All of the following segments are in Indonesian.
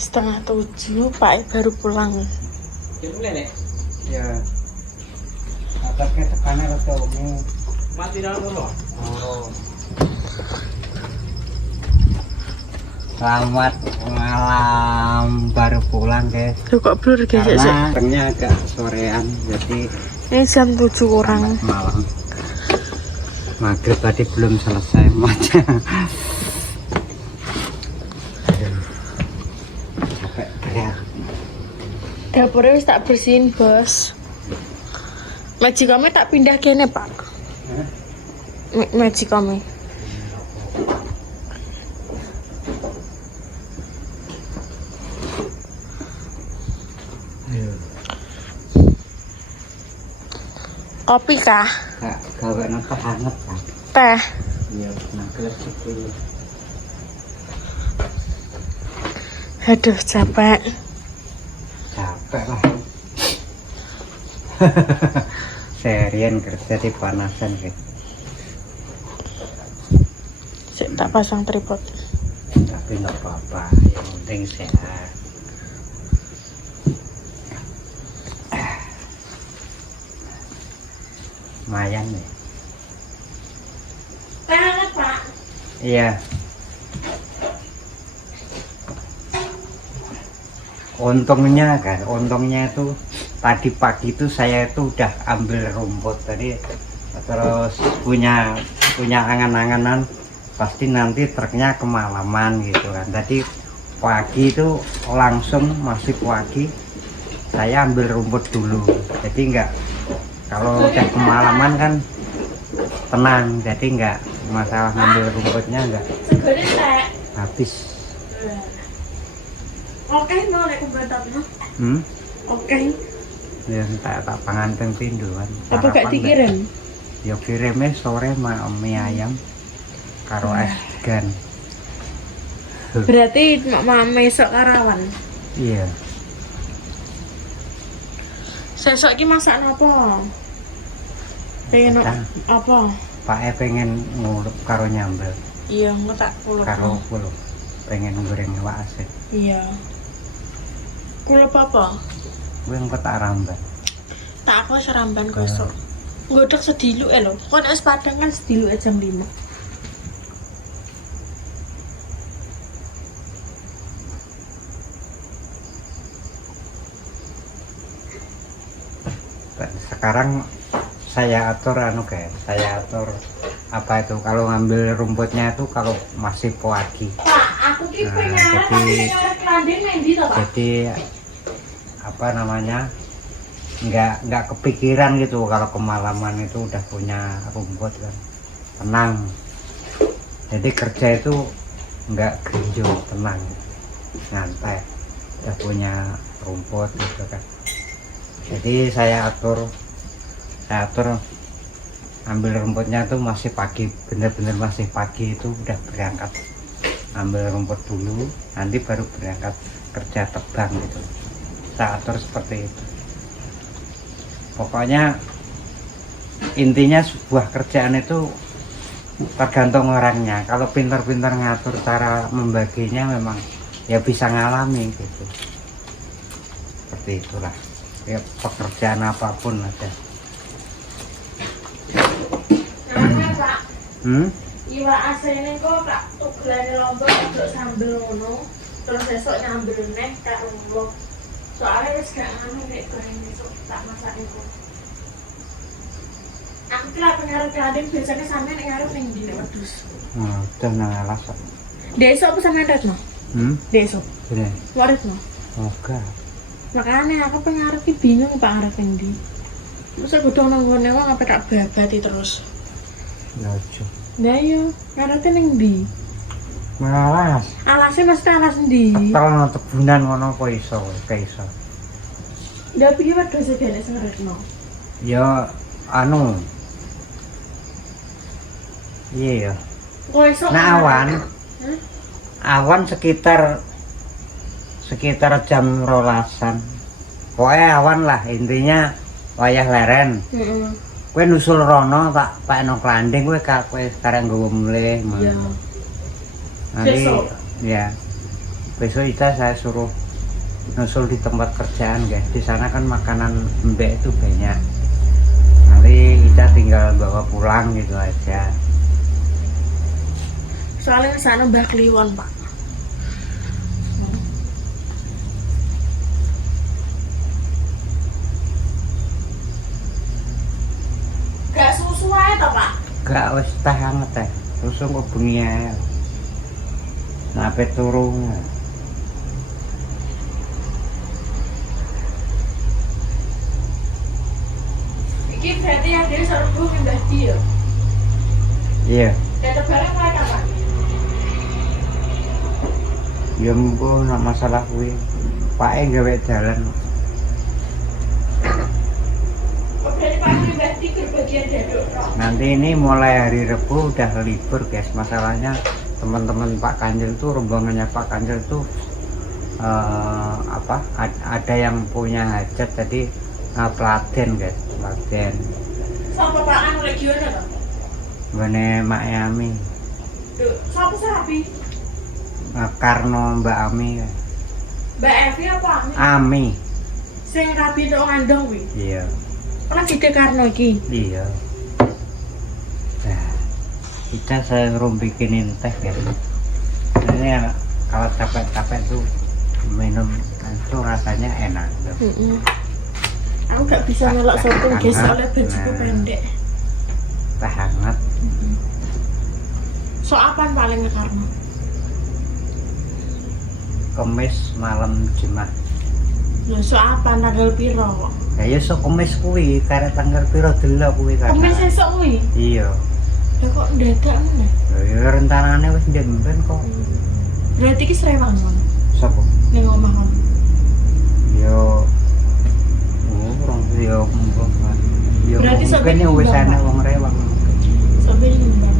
7:30 Pak baru pulang. Ya. Atapnya tekanan atau ini Mati dalam dulu. oh. Selamat malam, baru pulang guys. Loh kok blur guys? Karena ternyata agak sorean, jadi Ini jam 7 kurang. malam. Maghrib tadi belum selesai macam. Capek teriak. Dapurnya wis tak bersihin bos. Magicome tak pindah kene pak. Magicome. Ayo. Kopi kah? Kak, gawe napa hangat kan? Teh. Iya, nah gelas itu. Aduh capek. Capek lah. Serian kerja di panasan gitu. Sik tak pasang tripod. Tapi nggak apa-apa, yang penting sehat. Lumayan ya. Teh hangat pak. Iya. Untungnya itu tadi pagi itu saya itu udah ambil rumput tadi, terus punya angan-anganan pasti nanti truknya kemalaman gitu kan. Tadi pagi itu langsung masih pagi saya ambil rumput dulu, jadi enggak, kalau udah kemalaman kan tenang, jadi enggak masalah ngambil rumputnya enggak Segede teh. habis. Oke mau nek kumpetapno. Oke. Ya tak panganten pindho kan. Apa gak dikirim? Ya kirimnya sore mie ayam karo es gan. Berarti mak mesok karawan. Iya. Sesok iki masak napa? Pengen apa? Pak pengen ngulup karo nyambel Iya, engko tak kuluk. karo kulup. Pengen goreng iwak asin. Iya. Kuluk apa? Gue engko tak rambat. Tak aku seramban gosok. Nggodhog sediluk lho. Kon es padang kan sediluk jam 5. Sekarang saya atur saya atur apa itu kalau ngambil rumputnya itu kalau masih pagi. Pak, aku ki Nah, pengen jadi- klanding mendi to, Pak? Jadi apa namanya, nggak kepikiran gitu kalau kemalaman itu udah punya rumput kan, tenang. Jadi kerja itu nggak genjo, tenang, nyantai, udah punya rumput gitu kan. Jadi saya atur ambil rumputnya tuh masih pagi, bener-bener masih pagi itu udah berangkat ambil rumput dulu, nanti baru berangkat kerja tebang gitu. Saya atur seperti itu. Pokoknya intinya sebuah kerjaan itu tergantung orangnya. Kalau pintar-pintar ngatur cara membaginya memang ya bisa ngalami gitu. Seperti itulah. Ya pekerjaan apapun ada. Nah, Pak. Iwak asene kok tak tugelane lombok untuk sambel ngono. Terus esok nyambel neh karo lombok. Soalnya wis gak anu nek goreng esok tak masak iku. Aku ki lak pengaruh klanding biasanya sampe nek ngarep ning ndi nek wedhus. Udah nang alas kok. Desok apa sampean retno? Desok. Bener. Waritno. Moga. Makanya aku pengen ki bingung Pak arep ning ndi. Masa godhong nang ngene wong apa tak babati terus. Ya ojo. Lah yo, ngarepe ning ndi? Malas. Alasnya mesti alas ndi? Kalau tebunan ngono kok iso, kayak iso. Ndak piye wedhus e dene sing retno. Ya anu. Iya ya. Kok iso? Nah awan. Hah? Awan sekitar jam 12-an. Pokoknya awan lah, intinya wayah leren. Heeh. Kowe nusul rono tak pakno klanding kowe sekarang nggowo mulih. Iya. Nanti Besok? ya. besok Ica saya suruh nyusul di tempat kerjaan guys. Di sana kan makanan mbek itu banyak. Nanti Ica tinggal bawa pulang gitu aja. Soalnya sana Mbah Kliwon Pak. Gak susu aja toh Pak? Gak wis teh hangat teh. Susu kok bengi ae. Nape turu. Iki berarti yang dia serbu pindah dia. Iya. Kata barang mulai kapan? Ya mbo nak masalah kuwi. Pake gawe jalan. Oh berarti Pak pribadi ke bagian daduk no? Nanti ini mulai hari Rabu udah libur guys. Masalahnya teman-teman Pak Kanjel tuh, rombongannya Pak Kanjel tuh ada yang punya hajat, jadi Klaten guys, Klaten. Sama Pak Anu Region apa? Gane Mak Ami, Duh, siapa sapi? Karno Mbak Ami. Mbak Evi apa Ami? Ami. Sing rapi tok ngandong kuwi. Iya. Ana Dede Karno iki. Iya. Nah, kita saya bikinin teh guys. Ini kalau capek-capek tuh minum itu rasanya enak tuh. Aku gak bisa nolak sopeng guys, soalnya bajuku pendek. Teh hangat. So apaan paling Karno? Kemis malam Jumat. Ya so apa tanggal piro kok? Ya so kemis kuwi, karek tanggal piro delok kuwi kan. Kemis esuk kuwi. Iya. Ya kok ndadak meneh? Ya rencanane wis ndemben kok. Berarti ki srewang kon. Sopo? Ning omah kon. Yo. Orang yo mbok. Yo. Berarti sampe kene wis nyumbang, ana Pak? wong rewang. Sampai nyumbang.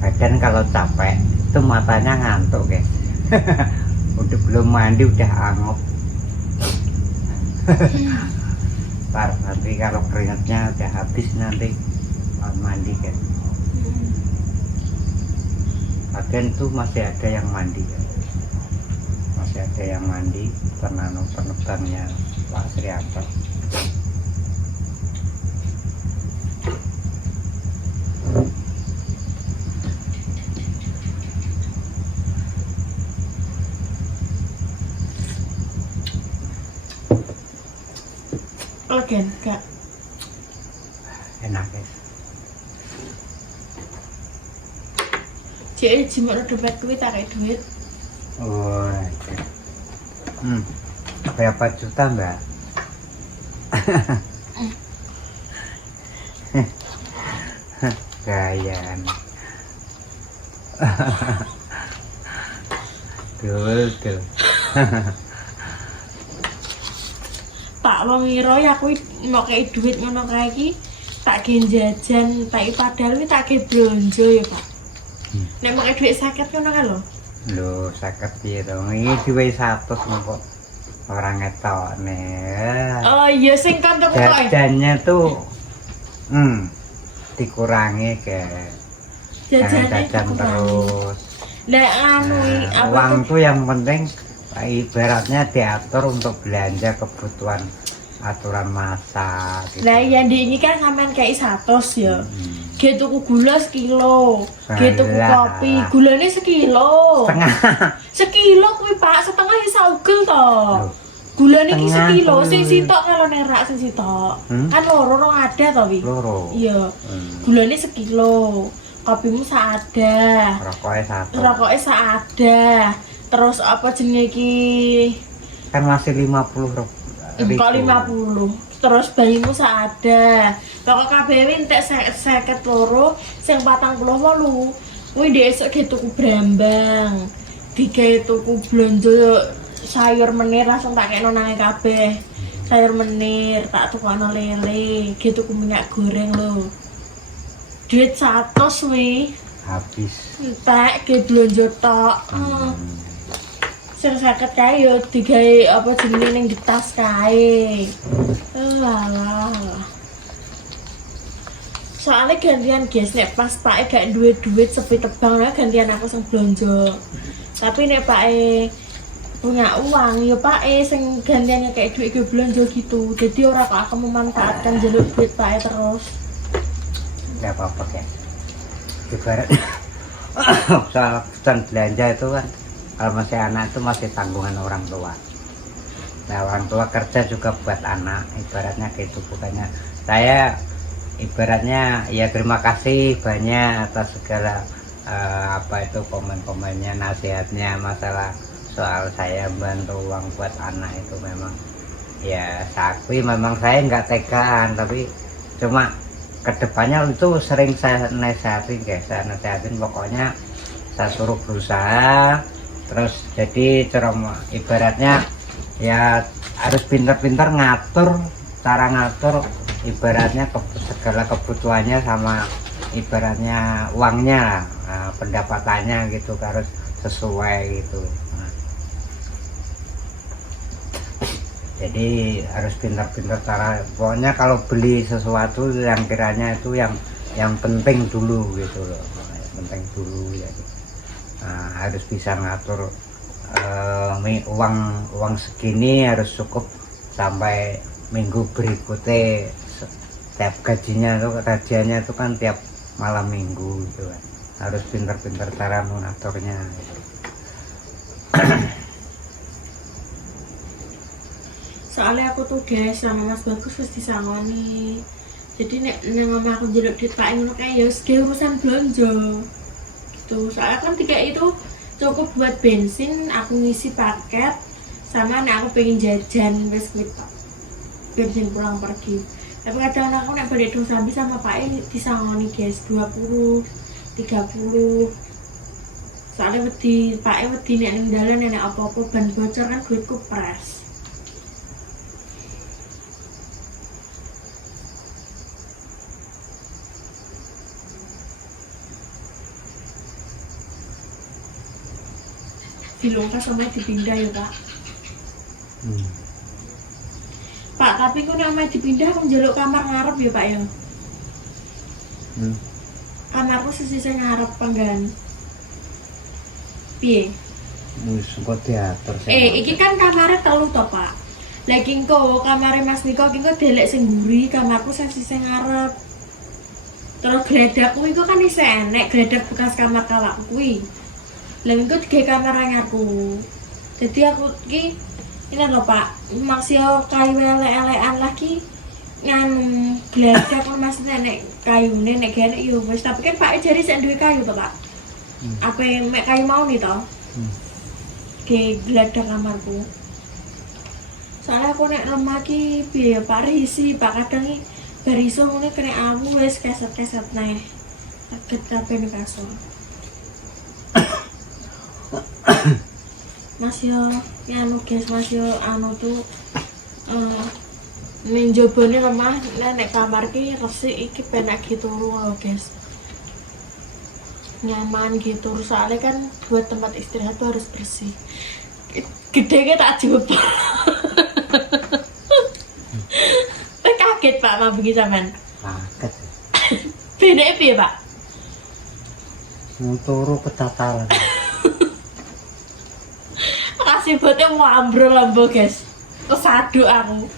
Badan kalau capek itu matanya ngantuk guys. Udah belum mandi udah angop. Ntar nanti kalau keringatnya udah habis nanti mandi kan. Bagian tuh masih ada yang mandi kan. Masih ada yang mandi penebangnya Pak Srianto. Legen gak? Enak guys. Cek jimat dompet kuwi tak kayak duit. Oh, berapa juta mbak? Gayaan. Tuh. Pak wong ngira ya kuwi mau kei duit ngono kae iki tak gen jajan, tak padahal iki tak ge blonjo ya, Pak. Nek mau kei duit 50 ngono kan lho. Lho, 50 piye to? Iki duwe 100 kok. Orang ngetokne. Oh iya sing kan tuku kok. Jajannya tuh dikurangi ke Jajane jajan terus. Nek anu apa Uang tuh yang penting ibaratnya diatur untuk belanja kebutuhan aturan masak gitu. Lah ya di ini kan sampean kayak 100 ya. Ge tuku gula sekilo, ge tuku kopi, gulane sekilo. Setengah. Sekilo kuwi Pak, setengah ya saugel to. Gulane iki sekilo, sing sitok kalau nerak sing sitok. Kan loro ada to wi. Loro. Iya. Gulane sekilo, kopimu seada. Rokoknya 1. Seada. Terus apa jenenge iki? Kan masih 50 ribu. Kok 50. Terus bayimu seada. Pokok kabeh entek 52, sing 48. Kuwi ndek esuk ge tuku brambang. Digawe tuku blonjo sayur menir langsung tak kekno nang kabeh. Sayur menir tak tukokno lele, ge tuku minyak goreng lho. Duit 100 wi. Habis. Entek ge blonjo tok. Sing 50 kae yo digawe apa jenenge ning di tas kae. Alah. Soalnya gantian guys, nek pas Pak gak duwe duit sepi tebang lah gantian aku sing blonjo. Tapi nek Pak punya uang, ya Pak sing gantiannya kayak duit gue blonjo gitu. Jadi orang kok aku memanfaatkan jalur duit Pak terus. Gak apa-apa ya. Ibarat soal pesan belanja itu kan kalau masih anak itu masih tanggungan orang tua. Nah orang tua kerja juga buat anak, ibaratnya gitu. Bukannya saya ibaratnya ya terima kasih banyak atas segala apa itu komen-komennya, nasihatnya masalah soal saya bantu uang buat anak itu memang ya saya akui memang saya nggak tegaan, tapi cuma kedepannya itu sering saya nasihatin guys, saya nasihatin pokoknya saya suruh berusaha terus jadi ceramah ibaratnya ya harus pintar-pintar ngatur cara ngatur ibaratnya segala kebutuhannya sama ibaratnya uangnya pendapatannya gitu harus sesuai gitu. Jadi harus pintar-pintar cara pokoknya kalau beli sesuatu yang kiranya itu yang penting dulu gitu loh, penting dulu ya. Harus bisa ngatur uang segini harus cukup sampai minggu berikutnya. Tiap gajinya itu kan tiap malam minggu gitu kan. Harus pintar-pintar cara mengaturnya gitu. Soalnya aku tuh guys sama Mas Bagus wis disangoni. Jadi nek nang omah aku njaluk duit Pak ngono kae ya wis urusan blonjo. Gitu. Soalnya kan tiga itu cukup buat bensin, aku ngisi paket sama nek aku pengen jajan wis kuwi tok. Bensin pulang pergi. Tapi kadang aku nek balik dong sambil sama Pak disangoni guys 20 30. Soalnya wedi Pak wedi nek ning dalan nek apa-apa ban bocor kan duitku pres. Dilongkas sama dipindah ya Pak. Pak, tapi kok namanya dipindah aku njaluk kamar ngarep ya Pak ya. Kamarku sesise ngarep panggan. Piye? Wis kok diatur iki kan kamarnya telu to Pak. Lagi engko kamare Mas Niko engko delek sing mburi, kamarku sesise ngarep. Terus gledakku iku kan isih enek, gledak bekas kamar kawakku kuwi. Lah engko digawe kamar anyarku. Jadi aku iki ini lho Pak, maksudnya kayu elek-elekan lagi nganu geledak kan maksudnya nek kayune nek gene yo wis tapi kan Pak jari sik duwe kayu to Pak. Apa mek kayu mau nih to? Ke geledak kamarku. Soalnya aku nek lemah ki piye Pak risi Pak kadang iki bar iso ngene kena awu wis keset-keset neh. Kaget kabeh ning kasur. Mas yo anu guys, Mas yo anu tuh ning jobone lemah nek kamar ki resik iki penak gitu lho guys. Nyaman gitu soalnya kan buat tempat istirahat tuh harus bersih. Gedenya tak jawab. Kaget Pak mau begitu sampean. Kaget. Bedanya piye Pak? Turu ketatalan. Makasih buatnya mau ambrol lambo guys. Kesaduk aku.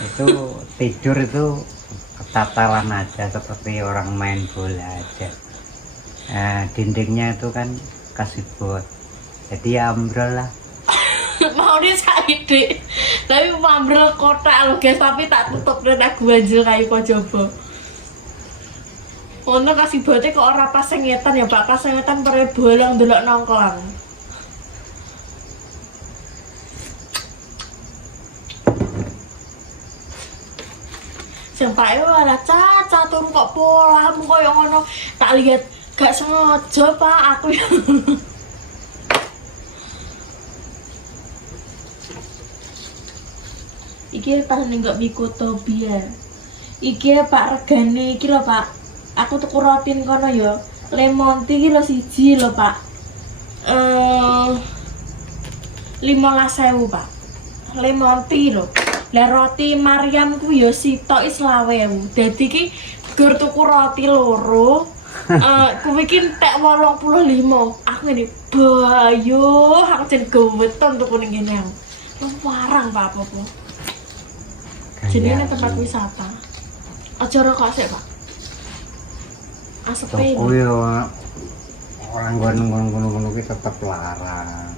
Itu tidur itu ketatalan aja seperti orang main bola aja. Dindingnya itu kan kasih bot. Jadi ya ambrol lah. Mau nih saiki. Tapi ambrol kotak loh guys, tapi tak tutup dan aku banjil kayu kojobo. Untuk kasih botnya kok ora pas sengetan ya Pak, pas sengetan pare bolong delok nongklang. Sampai malah cacat turun kok pola koyo ngono. Tak lihat gak sengaja Pak aku. Iki pas ning gak Mikotobia. Iki Pak regane iki lho Pak. Aku tuku roti kono ya. Lemon tea iki lho siji lho Pak. 15.000 Pak. Lemonti lho. Lah roti Maryam ku ya sitok 20.000. Dadi ki gur tuku roti loro. Kuwi ki entek 85. Aku ngene, "Bayo, aku jen geweton tuku ning kene." Warang Pak apa-apa. Jenenge tempat wisata. Aja rokok sik, Pak. Asepe. Toko ya orang ngono-ngono ki tetep larang.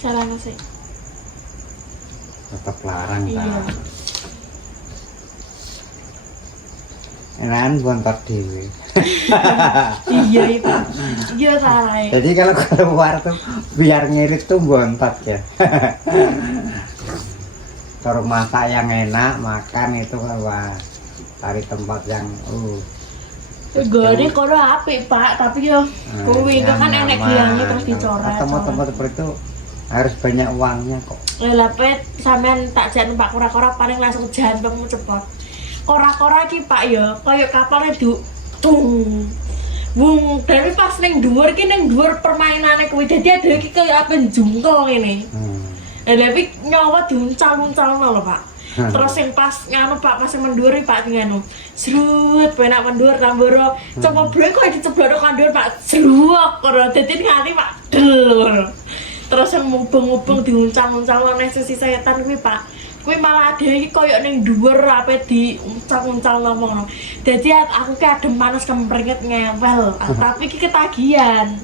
Salahno sik. Tetep larang Iya. ta. Enakan bontot dhewe. Iya itu. Iya salah. Jadi kalau keluar tuh biar ngirit tuh bontot ya. Terus masak yang enak, makan itu wah cari tempat yang Gede kono apik Pak, tapi yo kuwi itu kan enek biayanya terus dicoret. Tempat-tempat seperti itu harus banyak uangnya kok. Lah pet sampean tak jan Pak kora-kora paling langsung jantungmu cepot. Kora-kora iki Pak ya, koyo kapal tung. Wung, dari pas ning dhuwur ki ning dhuwur permainane kuwi dadi ada iki koyo apa jungkel ngene. Lah tapi nyawa diuncal-uncalno lho Pak. Terus yang pas nganu Pak pas mendur Pak nganu. Srut penak mendur tamboro. Coba brek kok diceblok kandur Pak. Sruwak ora dadi ngati Pak. Del. Terus yang mubeng-mubeng diuncang-uncalno nang sisi setan kuwi Pak. Kuwi malah ada iki koyo ning dhuwur ape diuncang-uncalno ngono. Dadi aku ki adem panas kempringet ngewel. Tapi iki ketagihan.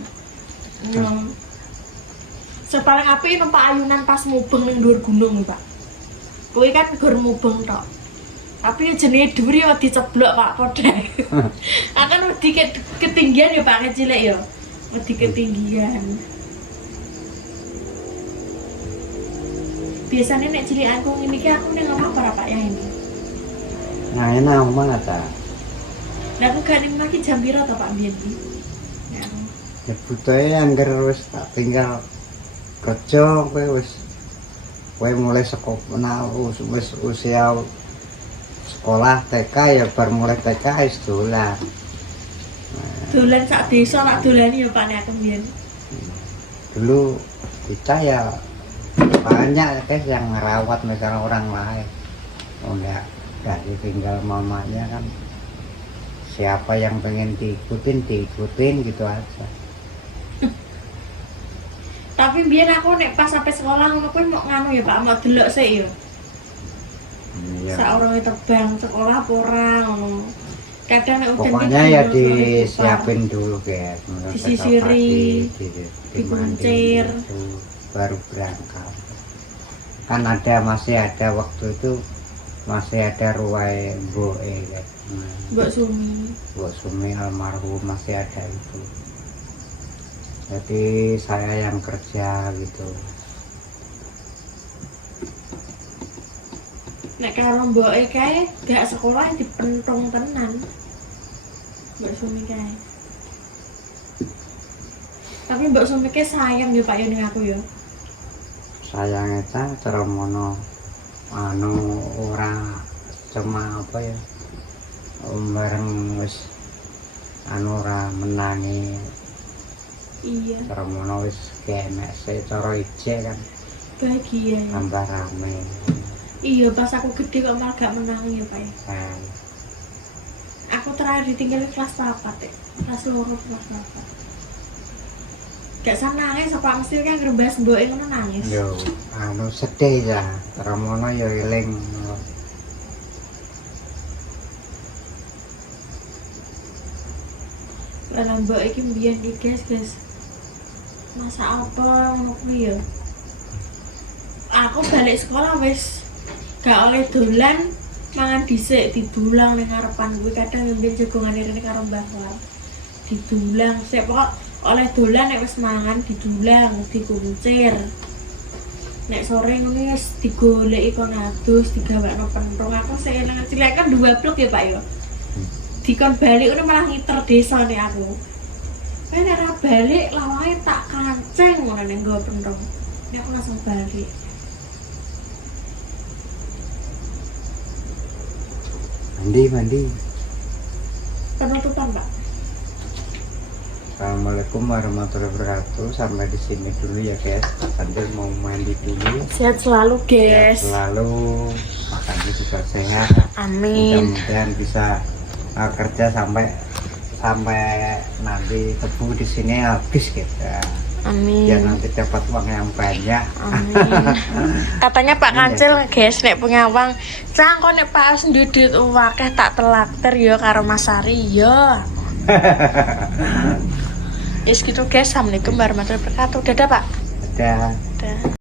Sepaling apik numpak ayunan pas mubeng ning dhuwur gunung Pak. Kuwi kan gur mubeng tok. Tapi jenenge dhuwur ya diceblok Pak padha. Akan wedi ketinggian ya Pak cilik ya. Wedi ketinggian. Biasanya nek cilik aku ngene iki aku ning omah para Pak ya ini. Nah, enak omah ta. Lah aku gak ning omah ki jam piro to Pak biyen iki? Ya butuhe angger wis tak tinggal kerja kowe mulai sekolah wis usia sekolah TK ya baru mulai TK wis dolan. Dolan sak desa nak dolani ya Pak nek aku biyen. Dulu kita ya banyak guys yang ngerawat misalnya orang lain. Oh enggak ditinggal mamanya kan. Siapa yang pengen diikutin gitu aja. Tapi biyen aku nek pas sampai sekolah ngono kuwi mau nganu ya Pak, mau delok sik ya. Iya. Saurunge tebang sekolah apa ora ngono. Kadang nek udan Pokoknya ya disiapin dulu guys. Disisiri, dikuncir, baru berangkat. Kan masih ada waktu itu masih ada ruai Boe guys. Mbok Sumi. Mbok Sumi almarhum masih ada itu. Jadi saya yang kerja gitu. Nek karo mboke kae gak sekolah dipentung tenan. Mbok Sumi kae. Tapi Mbok Sumi kae sayang ya Pak ya ning aku ya. Sayang eta cara mono ora cuma apa ya. Bareng wis ora menangi. Iya. Cara mono wis kenek cara ije kan. Bahagia. Tambah rame. Iya, pas aku gede kok malah gak menang ya Pak ya. Aku terakhir ditinggal kelas 4 ya. Kelas 2 kelas 4. Gak senangnya sapa mesti kan ngrembas mboke ngono nangis. Yo, sedih ya. Cara mono yo eling. Lah mbok iki mbiyen iki guys. Masa apa ngono kuwi ya. Aku balik sekolah wis gak oleh dolan, mangan dhisik didulang ning ngarepan kuwi kadang mbiyen jagongane rene karo Mbah War. Didulang sik pokok oleh dolan nek wis mangan didulang, dikuncir. Nek sore ngono wis digoleki kon adus, digawekno penthung. Aku sik eling cilik kan 2 blok ya Pak ya. Dikon balik udah malah ngiter desa nih aku. Nek ora balik lawange tak kanceng ngono ning nggo penthung. Nek aku langsung balik. Mandi. Penutupan Pak. Assalamualaikum warahmatullahi wabarakatuh. Sampai di sini dulu ya guys. Sambil mau mandi dulu. Sehat selalu Ya, guys. selalu makannya juga sehat. Amin. Mudah-mudahan bisa kerja sampai nanti tebu di sini habis gitu. Biar Amin. nanti dapat uang yang banyak. Amin. Katanya Pak Kancil guys nek punya uang, "Cang kok nek Pak As duwe duit akeh tak telakter ya karo Mas Sari ya." Yes gitu guys. Assalamualaikum warahmatullahi wabarakatuh. Dadah Pak. Ada Dadah.